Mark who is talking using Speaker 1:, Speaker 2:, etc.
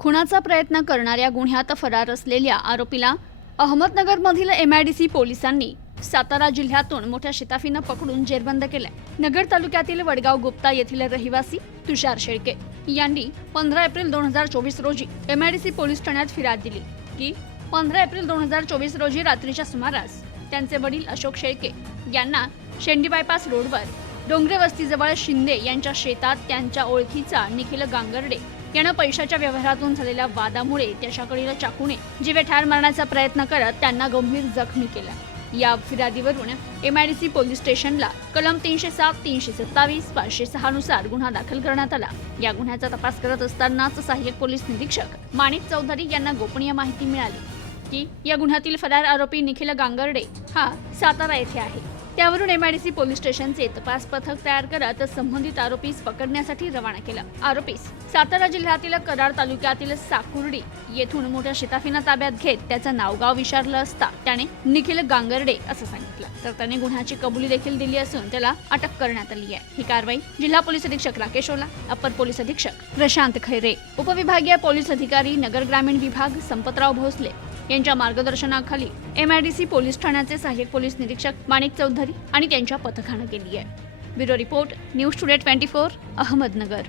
Speaker 1: खुनाचा प्रयत्न करणाऱ्या गुन्ह्यात फरार असलेल्या आरोपीला अहमदनगरमधील एम आय डी सी पोलिसांनी सातारा जिल्ह्यातून मोठ्या शिताफीनं पकडून जेरबंद केलाय. नगर तालुक्यातील वडगाव गुप्ता येथील रहिवासी तुषार शेळके यांनी पंधरा एप्रिल दोन हजार चोवीस रोजी M I D C police ठाण्यात फिर्याद दिली की पंधरा एप्रिल दोन हजार चोवीस रोजी रात्रीच्या सुमारास त्यांचे वडील अशोक शेळके यांना शेंडी बायपास रोडवर डोंगरे वस्तीजवळ शिंदे यांच्या शेतात त्यांच्या ओळखीचा निखिल गांगर्डे यानं पैशाच्या व्यवहारातून झालेल्या वादामुळे त्याच्याकडील चाकूने जीवे ठार मारण्याचा प्रयत्न करत त्यांना गंभीर जखमी केला. या फिर्यादीवरून एमआयडीसी पोलीस स्टेशनला कलम तीनशे सात तीनशे सत्तावीस पाचशे सहा नुसार गुन्हा दाखल करण्यात आला. या गुन्ह्याचा तपास करत असतानाच सहाय्यक पोलीस निरीक्षक माणिक चौधरी यांना गोपनीय माहिती मिळाली की या गुन्ह्यातील फरार आरोपी निखिल गांगर्डे हा सातारा येथे आहे. त्यावरून एमआयडीसी पोलीस स्टेशनचे तपास पथक तयार करत संबंधित आरोपीस पकडण्यासाठी रवाना केलं. आरोपीस सातारा जिल्ह्यातील कराड तालुक्यातील साकुर्डी येथून मोठ्या शिताफीनं ताब्यात घेत त्याचं नावगाव विचारलं असता त्याने निखिल गांगर्डे असं सांगितलं. तर त्याने गुन्ह्याची कबुली देखील दिली असून त्याला अटक करण्यात आली आहे. ही कारवाई जिल्हा पोलीस अधीक्षक राकेश ओला अप्पर पोलीस अधीक्षक प्रशांत खैरे उपविभागीय पोलीस अधिकारी नगर ग्रामीण विभाग संपतराव भोसले यांच्या मार्गदर्शनाखाली एमआयडीसी पोलीस ठाण्याचे सहाय्यक पोलीस निरीक्षक माणिक चौधरी आणि त्यांच्या पथकानं केली आहे. Bureau report news today twenty four Ahmednagar.